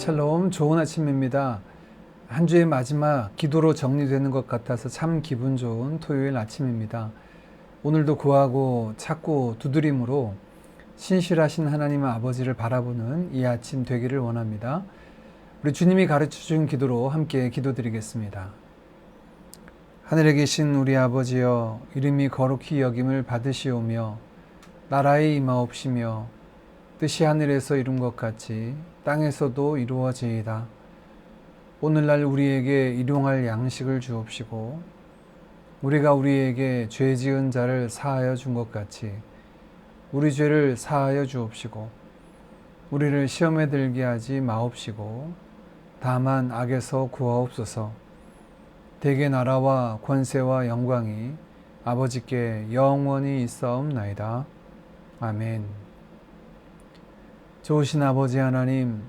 샬롬, 좋은 아침입니다. 한 주의 마지막 기도로 정리되는 것 같아서 참 기분 좋은 토요일 아침입니다. 오늘도 구하고 찾고 두드림으로 신실하신 하나님 아버지를 바라보는 이 아침 되기를 원합니다. 우리 주님이 가르쳐준 기도로 함께 기도드리겠습니다. 하늘에 계신 우리 아버지여, 이름이 거룩히 여김을 받으시오며 나라의 임하옵시며 뜻이 하늘에서 이룬 것 같이 땅에서도 이루어지이다. 오늘날 우리에게 일용할 양식을 주옵시고 우리가 우리에게 죄 지은 자를 사하여 준 것 같이 우리 죄를 사하여 주옵시고 우리를 시험에 들게 하지 마옵시고 다만 악에서 구하옵소서. 대개 나라와 권세와 영광이 아버지께 영원히 있사옵나이다. 아멘. 좋으신 아버지 하나님,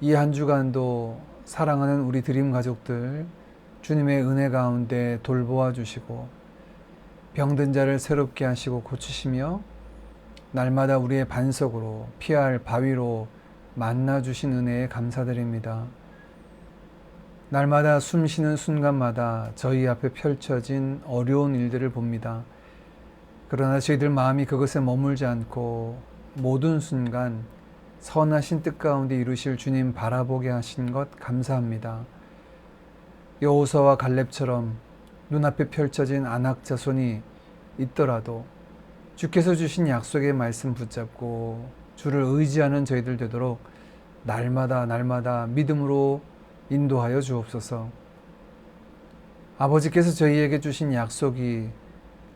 이 한 주간도 사랑하는 우리 드림 가족들 주님의 은혜 가운데 돌보아 주시고 병든 자를 새롭게 하시고 고치시며 날마다 우리의 반석으로 피할 바위로 만나 주신 은혜에 감사드립니다. 날마다 숨 쉬는 순간마다 저희 앞에 펼쳐진 어려운 일들을 봅니다. 그러나 저희들 마음이 그것에 머물지 않고 모든 순간 선하신 뜻 가운데 이루실 주님 바라보게 하신 것 감사합니다. 여호수아와 갈렙처럼 눈앞에 펼쳐진 안악 자손이 있더라도 주께서 주신 약속의 말씀 붙잡고 주를 의지하는 저희들 되도록 날마다 믿음으로 인도하여 주옵소서. 아버지께서 저희에게 주신 약속이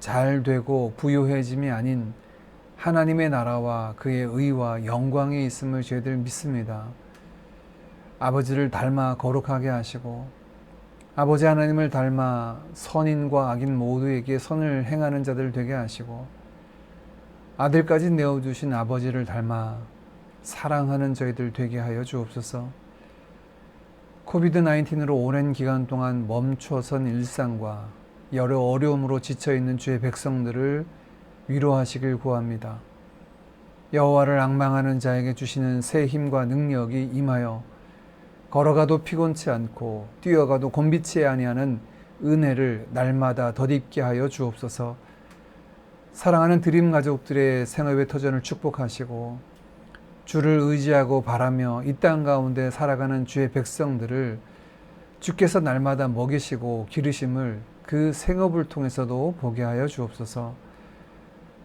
잘 되고 부요해짐이 아닌 하나님의 나라와 그의 의와 영광이 있음을 저희들 믿습니다. 아버지를 닮아 거룩하게 하시고 아버지 하나님을 닮아 선인과 악인 모두에게 선을 행하는 자들 되게 하시고 아들까지 내어주신 아버지를 닮아 사랑하는 저희들 되게 하여 주옵소서. 코비드-19으로 오랜 기간 동안 멈춰선 일상과 여러 어려움으로 지쳐있는 주의 백성들을 위로하시길 구합니다. 여호와를 앙망하는 자에게 주시는 새 힘과 능력이 임하여 걸어가도 피곤치 않고 뛰어가도 곤비치 아니하는 은혜를 날마다 덧입게 하여 주옵소서. 사랑하는 드림 가족들의 생업의 터전을 축복하시고 주를 의지하고 바라며 이 땅 가운데 살아가는 주의 백성들을 주께서 날마다 먹이시고 기르심을 그 생업을 통해서도 보게 하여 주옵소서.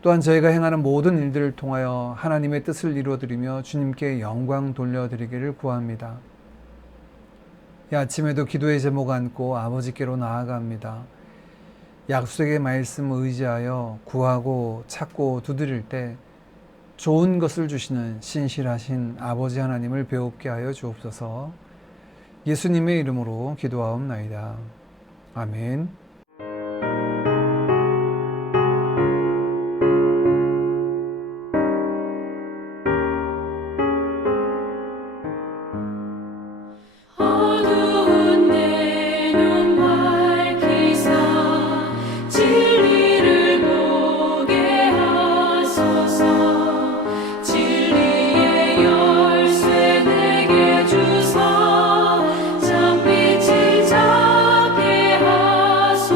또한 저희가 행하는 모든 일들을 통하여 하나님의 뜻을 이루어드리며 주님께 영광 돌려드리기를 구합니다. 이 아침에도 기도의 제목 안고 아버지께로 나아갑니다. 약속의 말씀 의지하여 구하고 찾고 두드릴 때 좋은 것을 주시는 신실하신 아버지 하나님을 배웁게 하여 주옵소서. 예수님의 이름으로 기도하옵나이다. 아멘. 주사 잠빛이 작게 하소서.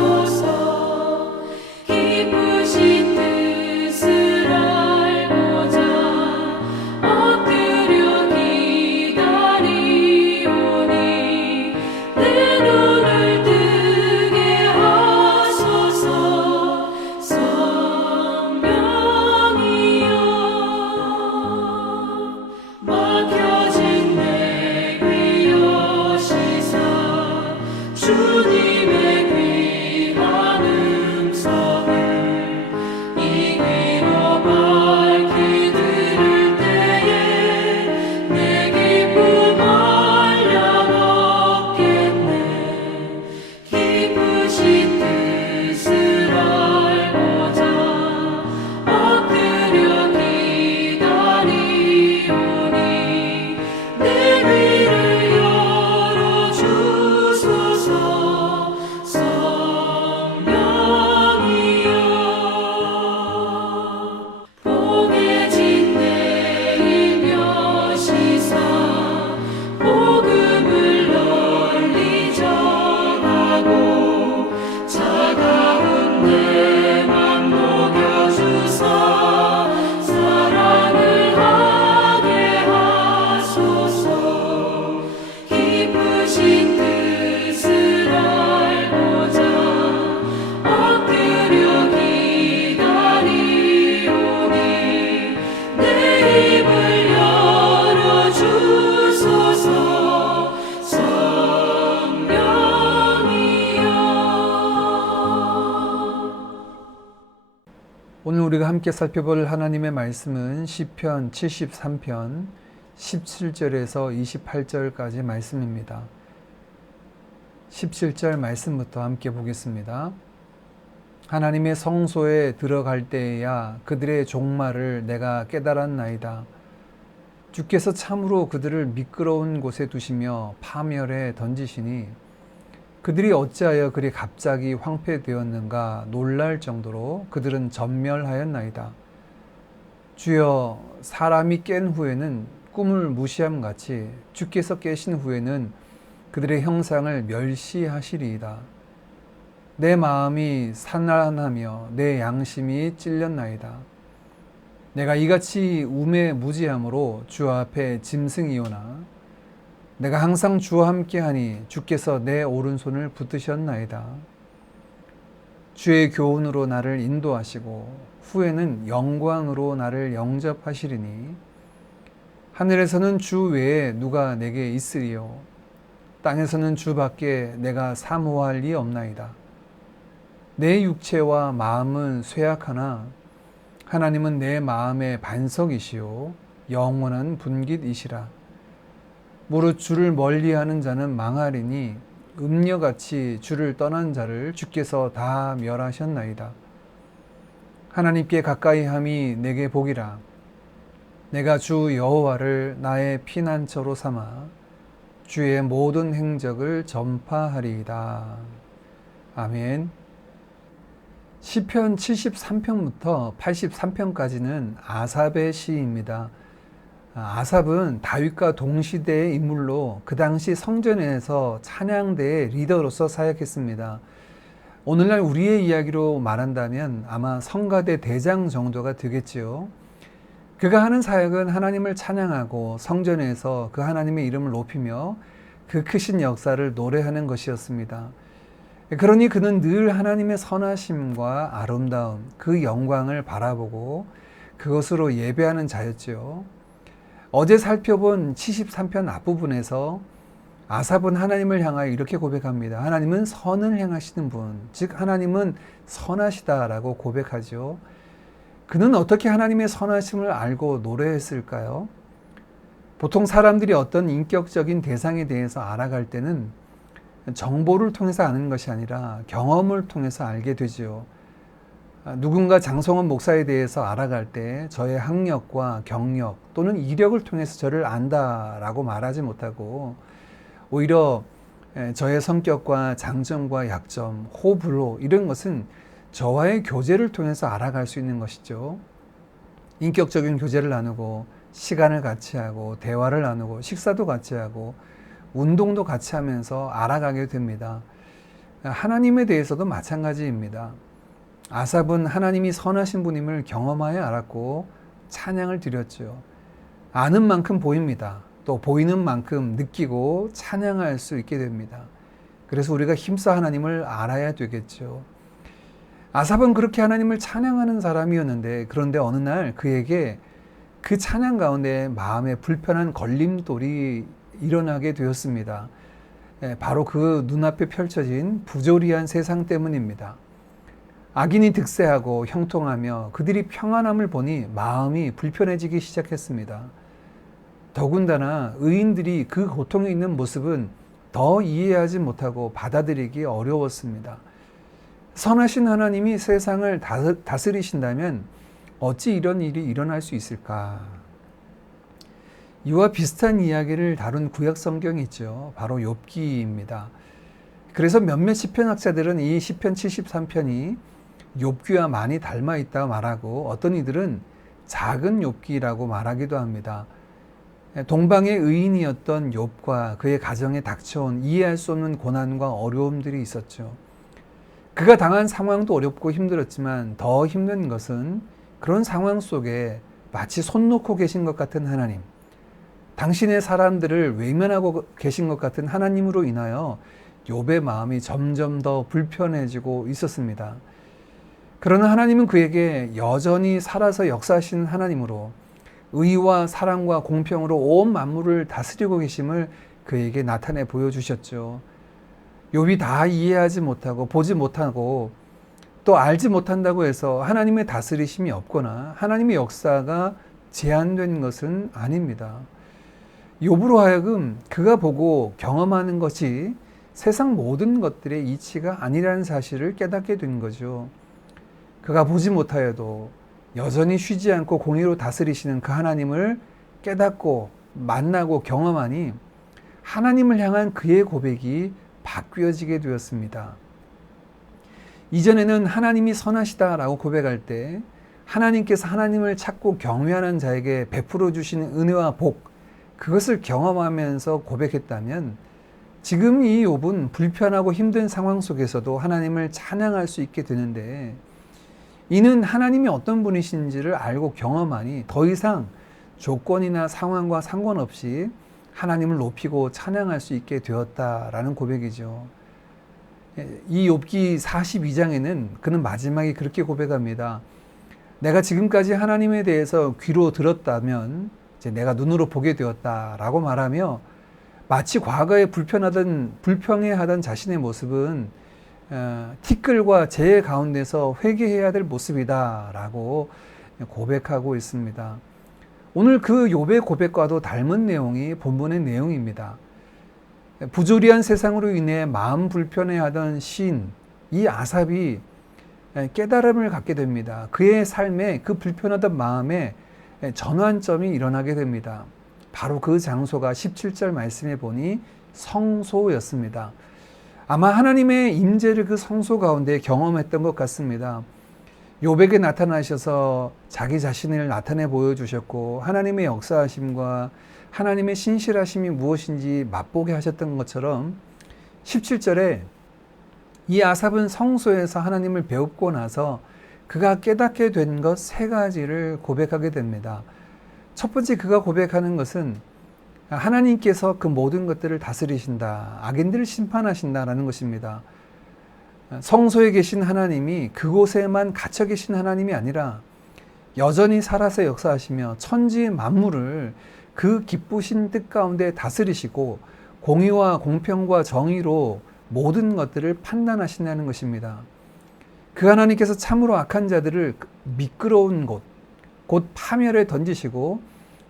우리가 함께 살펴볼 하나님의 말씀은 시편 73편 17절에서 28절까지 말씀입니다. 17절 말씀부터 함께 보겠습니다. 하나님의 성소에 들어갈 때에야 그들의 종말을 내가 깨달았나이다. 주께서 참으로 그들을 미끄러운 곳에 두시며 파멸에 던지시니 그들이 어찌하여 그리 갑자기 황폐되었는가 놀랄 정도로 그들은 전멸하였나이다. 주여, 사람이 깬 후에는 꿈을 무시함같이 주께서 깨신 후에는 그들의 형상을 멸시하시리이다. 내 마음이 산란하며 내 양심이 찔렸나이다. 내가 이같이 우매무지함으로 주 앞에 짐승이오나 내가 항상 주와 함께하니 주께서 내 오른손을 붙드셨나이다. 주의 교훈으로 나를 인도하시고 후에는 영광으로 나를 영접하시리니 하늘에서는 주 외에 누가 내게 있으리요 땅에서는 주밖에 내가 사모할 리 없나이다. 내 육체와 마음은 쇠약하나 하나님은 내 마음의 반석이시요 영원한 분깃이시라. 무릇 주를 멀리하는 자는 망하리니 음녀같이 주를 떠난 자를 주께서 다 멸하셨나이다. 하나님께 가까이함이 내게 복이라. 내가 주 여호와를 나의 피난처로 삼아 주의 모든 행적을 전파하리이다. 아멘. 시편 73편부터 83편까지는 아삽의 시입니다. 아삽은 다윗과 동시대의 인물로 그 당시 성전에서 찬양대의 리더로서 사역했습니다. 오늘날 우리의 이야기로 말한다면 아마 성가대 대장 정도가 되겠지요. 그가 하는 사역은 하나님을 찬양하고 성전에서 그 하나님의 이름을 높이며 그 크신 역사를 노래하는 것이었습니다. 그러니 그는 늘 하나님의 선하심과 아름다움, 그 영광을 바라보고 그것으로 예배하는 자였지요. 어제 살펴본 73편 앞부분에서 아삽은 하나님을 향하여 이렇게 고백합니다. 하나님은 선을 행하시는 분, 즉 하나님은 선하시다라고 고백하죠. 그는 어떻게 하나님의 선하심을 알고 노래했을까요? 보통 사람들이 어떤 인격적인 대상에 대해서 알아갈 때는 정보를 통해서 아는 것이 아니라 경험을 통해서 알게 되지요. 누군가 장성원 목사에 대해서 알아갈 때 저의 학력과 경력 또는 이력을 통해서 저를 안다라고 말하지 못하고 오히려 저의 성격과 장점과 약점, 호불호 이런 것은 저와의 교제를 통해서 알아갈 수 있는 것이죠. 인격적인 교제를 나누고 시간을 같이 하고 대화를 나누고 식사도 같이 하고 운동도 같이 하면서 알아가게 됩니다. 하나님에 대해서도 마찬가지입니다. 아삽은 하나님이 선하신 분임을 경험하여 알았고 찬양을 드렸죠. 아는 만큼 보입니다. 또 보이는 만큼 느끼고 찬양할 수 있게 됩니다. 그래서 우리가 힘써 하나님을 알아야 되겠죠. 아삽은 그렇게 하나님을 찬양하는 사람이었는데 그런데 어느 날 그에게 그 찬양 가운데 마음에 불편한 걸림돌이 일어나게 되었습니다. 바로 그 눈앞에 펼쳐진 부조리한 세상 때문입니다. 악인이 득세하고 형통하며 그들이 평안함을 보니 마음이 불편해지기 시작했습니다. 더군다나 의인들이 그 고통에 있는 모습은 더 이해하지 못하고 받아들이기 어려웠습니다. 선하신 하나님이 세상을 다스리신다면 어찌 이런 일이 일어날 수 있을까? 이와 비슷한 이야기를 다룬 구약 성경이 있죠. 바로 욥기입니다. 그래서 몇몇 시편학자들은 이 시편 73편이 욥기와 많이 닮아 있다고 말하고 어떤 이들은 작은 욥기라고 말하기도 합니다. 동방의 의인이었던 욥과 그의 가정에 닥쳐온 이해할 수 없는 고난과 어려움들이 있었죠. 그가 당한 상황도 어렵고 힘들었지만 더 힘든 것은 그런 상황 속에 마치 손 놓고 계신 것 같은 하나님, 당신의 사람들을 외면하고 계신 것 같은 하나님으로 인하여 욥의 마음이 점점 더 불편해지고 있었습니다. 그러나 하나님은 그에게 여전히 살아서 역사하시는 하나님으로 의와 사랑과 공평으로 온 만물을 다스리고 계심을 그에게 나타내 보여주셨죠. 욥이 다 이해하지 못하고 보지 못하고 또 알지 못한다고 해서 하나님의 다스리심이 없거나 하나님의 역사가 제한된 것은 아닙니다. 욥으로 하여금 그가 보고 경험하는 것이 세상 모든 것들의 이치가 아니라는 사실을 깨닫게 된 거죠. 그가 보지 못하여도 여전히 쉬지 않고 공의로 다스리시는 그 하나님을 깨닫고 만나고 경험하니 하나님을 향한 그의 고백이 바뀌어지게 되었습니다. 이전에는 하나님이 선하시다라고 고백할 때 하나님께서 하나님을 찾고 경외하는 자에게 베풀어 주시는 은혜와 복, 그것을 경험하면서 고백했다면 지금 이 욥은 불편하고 힘든 상황 속에서도 하나님을 찬양할 수 있게 되는데, 이는 하나님이 어떤 분이신지를 알고 경험하니 더 이상 조건이나 상황과 상관없이 하나님을 높이고 찬양할 수 있게 되었다라는 고백이죠. 이 욥기 42장에는 그는 마지막에 그렇게 고백합니다. 내가 지금까지 하나님에 대해서 귀로 들었다면 이제 내가 눈으로 보게 되었다라고 말하며, 마치 과거에 불평해하던 자신의 모습은 티끌과 재해 가운데서 회개해야 될 모습이다라고 고백하고 있습니다. 오늘 그 욥의 고백과도 닮은 내용이 본문의 내용입니다. 부조리한 세상으로 인해 마음 불편해하던 시인 이 아삽이 깨달음을 갖게 됩니다. 그의 삶에 그 불편하던 마음에 전환점이 일어나게 됩니다. 바로 그 장소가 17절 말씀에 보니 성소였습니다. 아마 하나님의 임재를 그 성소 가운데 경험했던 것 같습니다. 욥에게 나타나셔서 자기 자신을 나타내 보여주셨고 하나님의 역사하심과 하나님의 신실하심이 무엇인지 맛보게 하셨던 것처럼 17절에 이 아삽은 성소에서 하나님을 배우고 나서 그가 깨닫게 된 것 세 가지를 고백하게 됩니다. 첫 번째 그가 고백하는 것은 하나님께서 그 모든 것들을 다스리신다, 악인들을 심판하신다라는 것입니다. 성소에 계신 하나님이 그곳에만 갇혀 계신 하나님이 아니라 여전히 살아서 역사하시며 천지 만물을 그 기쁘신 뜻 가운데 다스리시고 공의와 공평과 정의로 모든 것들을 판단하신다는 것입니다. 그 하나님께서 참으로 악한 자들을 미끄러운 곳, 곧 파멸에 던지시고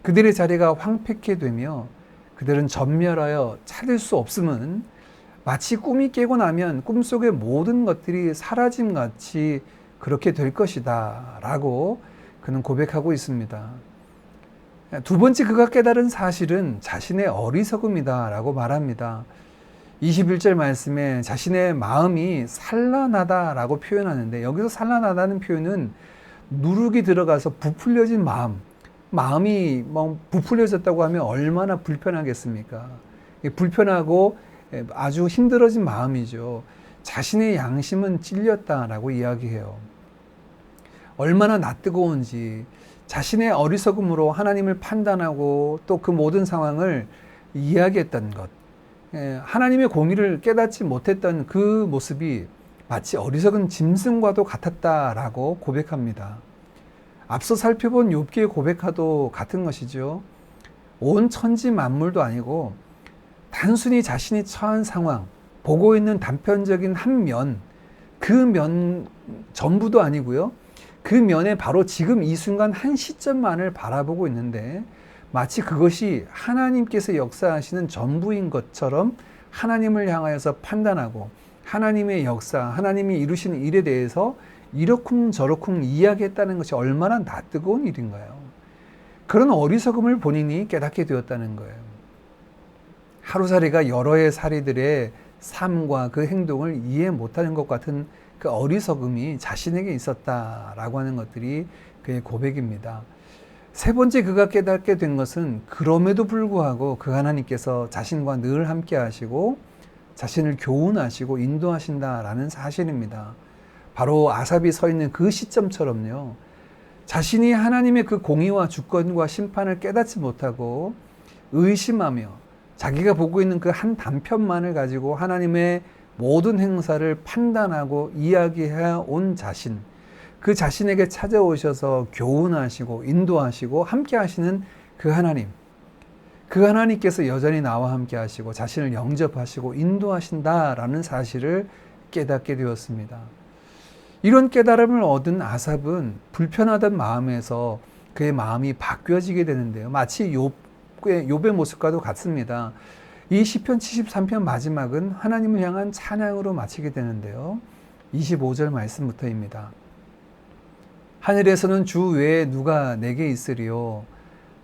그들의 자리가 황폐케 되며 그들은 전멸하여 찾을 수 없음은 마치 꿈이 깨고 나면 꿈속의 모든 것들이 사라짐같이 그렇게 될 것이다 라고 그는 고백하고 있습니다. 두 번째 그가 깨달은 사실은 자신의 어리석음이다 라고 말합니다. 21절 말씀에 자신의 마음이 산란하다 라고 표현하는데, 여기서 산란하다는 표현은 누룩이 들어가서 부풀려진 마음이 부풀려졌다고 하면 얼마나 불편하겠습니까? 불편하고 아주 힘들어진 마음이죠. 자신의 양심은 찔렸다라고 이야기해요. 얼마나 낯뜨거운지 자신의 어리석음으로 하나님을 판단하고 또 그 모든 상황을 이야기했던 것, 하나님의 공의를 깨닫지 못했던 그 모습이 마치 어리석은 짐승과도 같았다라고 고백합니다. 앞서 살펴본 욥기의 고백과도 같은 것이죠. 온 천지 만물도 아니고 단순히 자신이 처한 상황, 보고 있는 단편적인 한 면, 그 면 전부도 아니고요. 그 면에 바로 지금 이 순간 한 시점만을 바라보고 있는데 마치 그것이 하나님께서 역사하시는 전부인 것처럼 하나님을 향하여서 판단하고 하나님의 역사, 하나님이 이루시는 일에 대해서 이러쿵저러쿵 이야기했다는 것이 얼마나 낯뜨거운 일인가요? 그런 어리석음을 본인이 깨닫게 되었다는 거예요. 하루살이가 여러 해 살이들의 삶과 그 행동을 이해 못하는 것 같은 그 어리석음이 자신에게 있었다라고 하는 것들이 그의 고백입니다. 세 번째 그가 깨닫게 된 것은 그럼에도 불구하고 그 하나님께서 자신과 늘 함께 하시고 자신을 교훈하시고 인도하신다라는 사실입니다. 바로 아삽이 서 있는 그 시점처럼요. 자신이 하나님의 그 공의와 주권과 심판을 깨닫지 못하고 의심하며 자기가 보고 있는 그 한 단편만을 가지고 하나님의 모든 행사를 판단하고 이야기해 온 자신, 그 자신에게 찾아오셔서 교훈하시고 인도하시고 함께 하시는 그 하나님, 그 하나님께서 여전히 나와 함께 하시고 자신을 영접하시고 인도하신다라는 사실을 깨닫게 되었습니다. 이런 깨달음을 얻은 아삽은 불편하던 마음에서 그의 마음이 바뀌어지게 되는데요. 마치 욥의 모습과도 같습니다. 이 시편 73편 마지막은 하나님을 향한 찬양으로 마치게 되는데요. 25절 말씀부터입니다. 하늘에서는 주 외에 누가 내게 있으리요?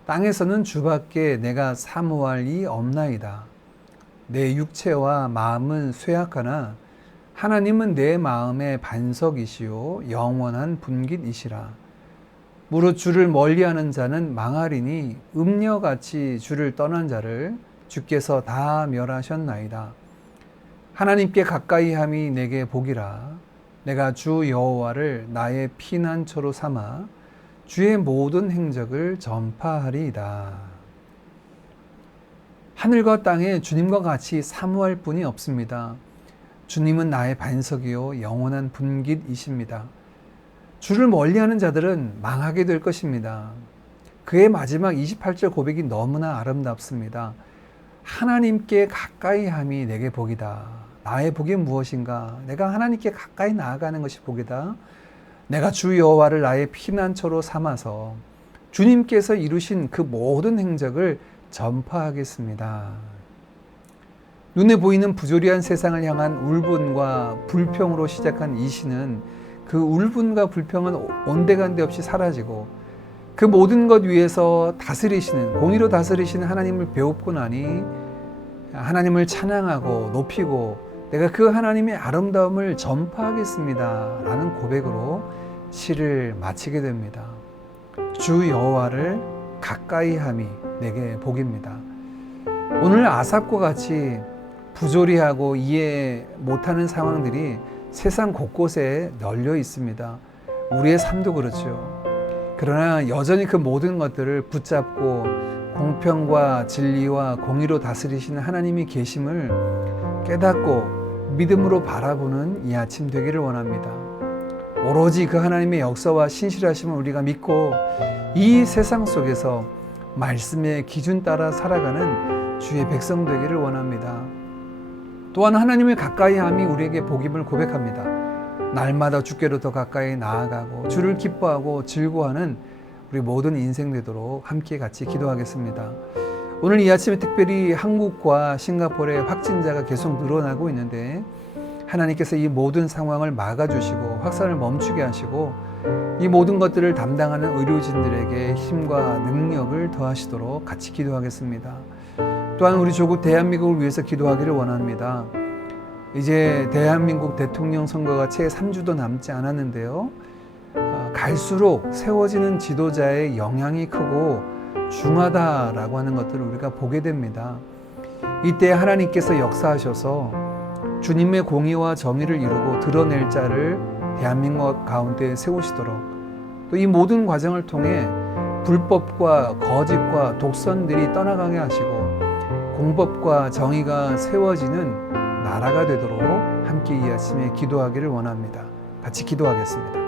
땅에서는 주밖에 내가 사모할 이 없나이다. 내 육체와 마음은 쇠약하나 하나님은 내 마음의 반석이시요 영원한 분깃이시라. 무릇 주를 멀리하는 자는 망하리니 음녀같이 주를 떠난 자를 주께서 다 멸하셨나이다. 하나님께 가까이함이 내게 복이라. 내가 주 여호와를 나의 피난처로 삼아 주의 모든 행적을 전파하리이다. 하늘과 땅에 주님과 같이 사모할 분이 없습니다. 주님은 나의 반석이요 영원한 분깃이십니다. 주를 멀리하는 자들은 망하게 될 것입니다. 그의 마지막 28절 고백이 너무나 아름답습니다. 하나님께 가까이함이 내게 복이다. 나의 복이 무엇인가? 내가 하나님께 가까이 나아가는 것이 복이다. 내가 주 여호와를 나의 피난처로 삼아서 주님께서 이루신 그 모든 행적을 전파하겠습니다. 눈에 보이는 부조리한 세상을 향한 울분과 불평으로 시작한 이 시는 그 울분과 불평은 온데간데 없이 사라지고 그 모든 것 위에서 다스리시는, 공의로 다스리시는 하나님을 배웁고 나니 하나님을 찬양하고 높이고 내가 그 하나님의 아름다움을 전파하겠습니다 라는 고백으로 시를 마치게 됩니다. 주 여호와를 가까이 함이 내게 복입니다. 오늘 아삽과 같이 부조리하고 이해 못하는 상황들이 세상 곳곳에 널려 있습니다. 우리의 삶도 그렇죠. 그러나 여전히 그 모든 것들을 붙잡고 공평과 진리와 공의로 다스리시는 하나님이 계심을 깨닫고 믿음으로 바라보는 이 아침 되기를 원합니다. 오로지 그 하나님의 역사와 신실하심을 우리가 믿고 이 세상 속에서 말씀의 기준 따라 살아가는 주의 백성 되기를 원합니다. 또한 하나님을 가까이 함이 우리에게 복임을 고백합니다. 날마다 주께로 더 가까이 나아가고 주를 기뻐하고 즐거워하는 우리 모든 인생 되도록 함께 같이 기도하겠습니다. 오늘 이 아침에 특별히 한국과 싱가포르의 확진자가 계속 늘어나고 있는데 하나님께서 이 모든 상황을 막아주시고 확산을 멈추게 하시고 이 모든 것들을 담당하는 의료진들에게 힘과 능력을 더하시도록 같이 기도하겠습니다. 또한 우리 조국 대한민국을 위해서 기도하기를 원합니다. 이제 대한민국 대통령 선거가 채 3주도 남지 않았는데요. 갈수록 세워지는 지도자의 영향이 크고 중하다라고 하는 것들을 우리가 보게 됩니다. 이때 하나님께서 역사하셔서 주님의 공의와 정의를 이루고 드러낼 자를 대한민국 가운데 세우시도록 또 이 모든 과정을 통해 불법과 거짓과 독선들이 떠나가게 하시고 공법과 정의가 세워지는 나라가 되도록 함께 이 아침에 기도하기를 원합니다. 같이 기도하겠습니다.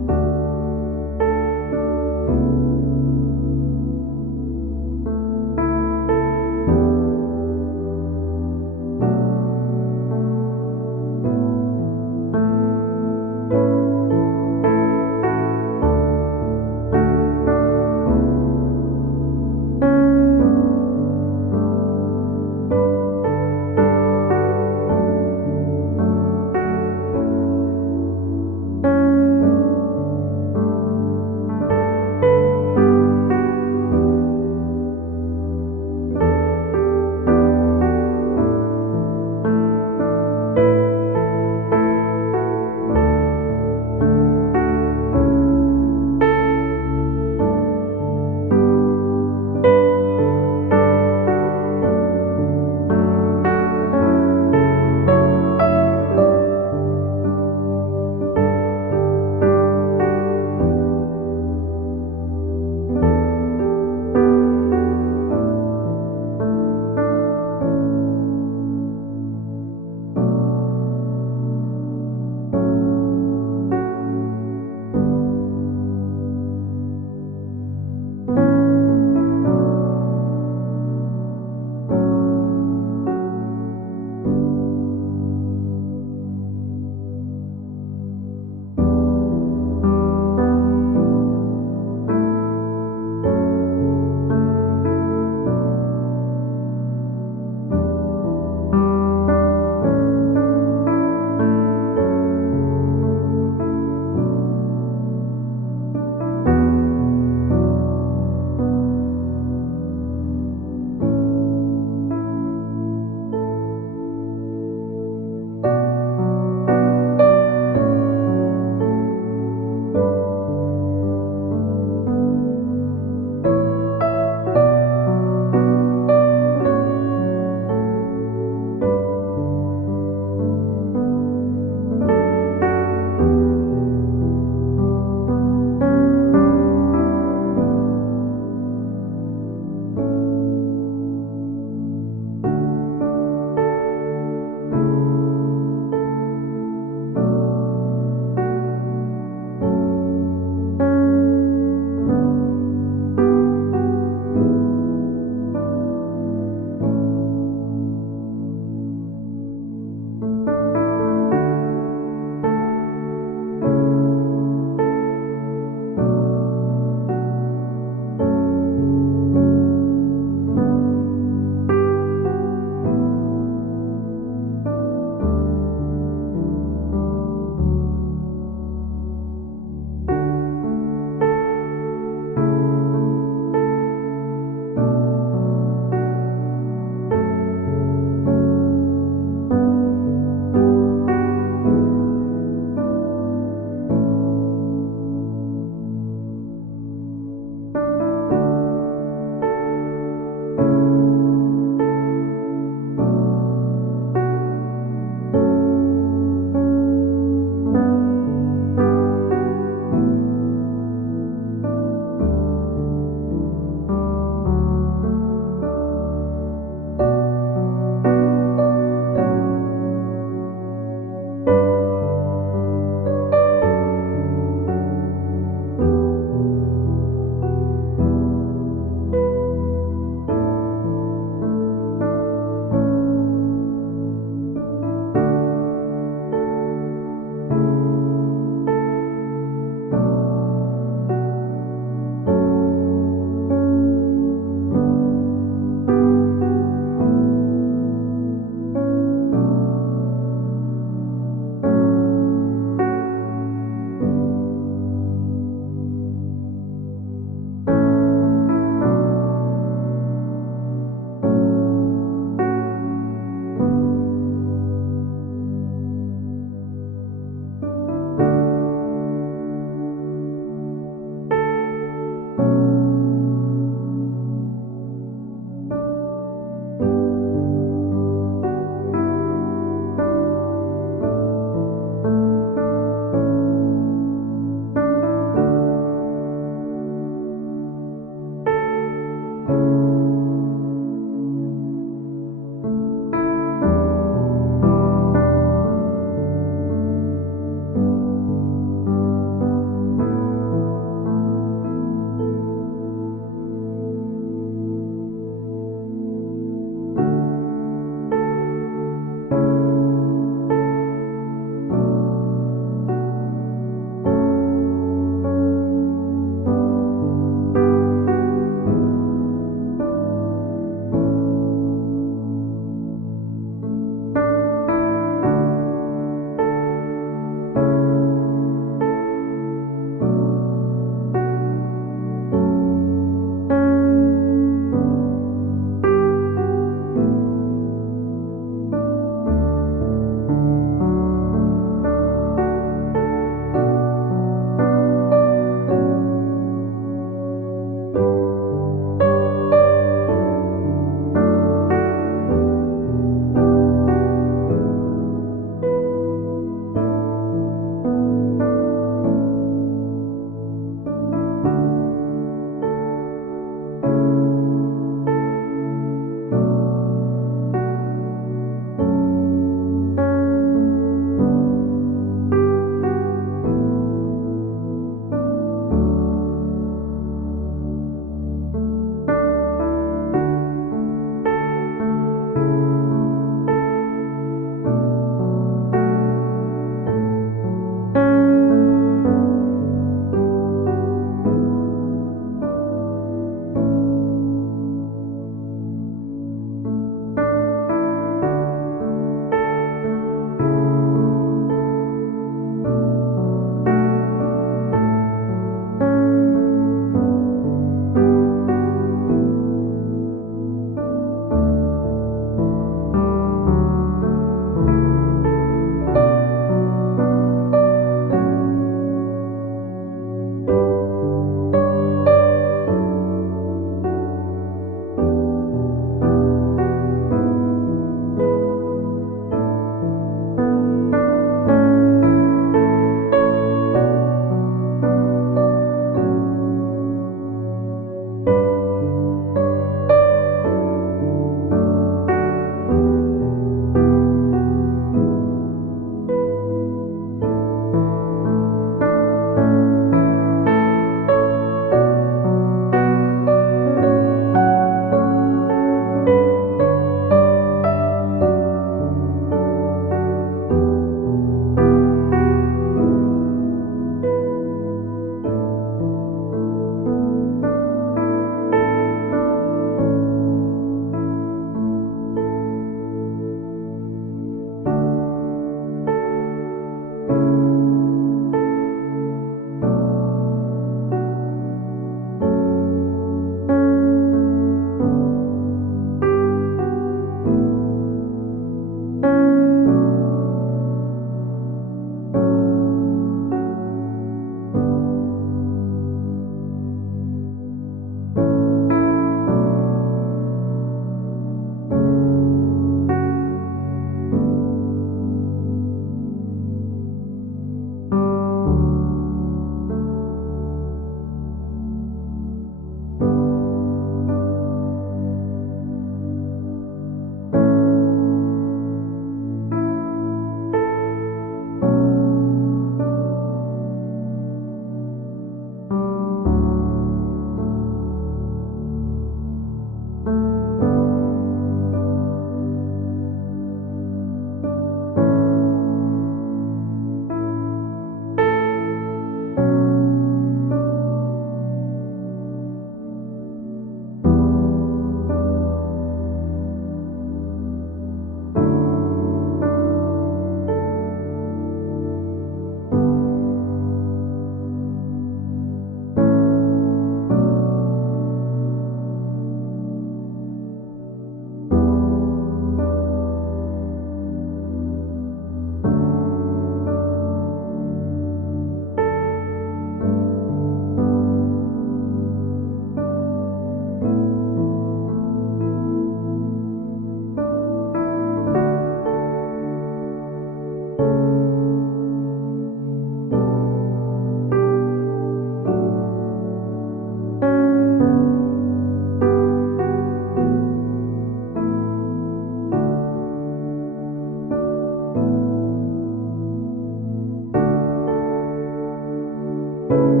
주